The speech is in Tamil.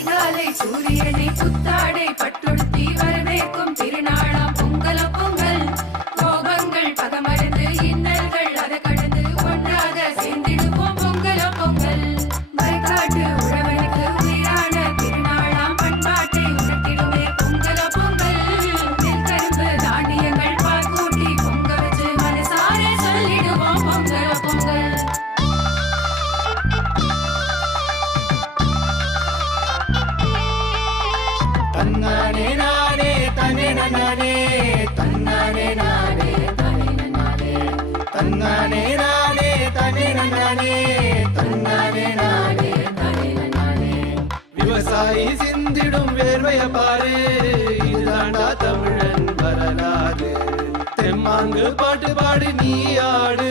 அதிகாலை சூரியனை புத்தாடை பட்டொடுத்தி வரவேற்கும் திருநாளாம் பொங்கல பொங்கல். கோபங்கள் பகமருந்து இன்னல்கள் அதை கடந்து ஒன்றாக சேர்ந்திடுவோம் பொங்கல பொங்கல். வயக்காட்டு உழவனுக்கு உயிரான திருநாளாம் பண்பாட்டை உணர்த்திடுமே பொங்கல பொங்கல். நெல் கரும்பு தானியங்கள் பால் கூட்டி பொங்க வச்சு மனசாரே சொல்லிடுவோம் பொங்கல பொங்கல். தன்னானே நானே தனே நானே தன்னானே நானே தனே நானே தன்னானே நானே தனே நானே தன்னானே நானே தனே நானே. விவசாயி சிந்திடும் வேர்வைய பாரு, இதுதாண்டா தமிழன் வரலாறு. தெம்மாங்கு பாட்டு பாடி நீ ஆடு,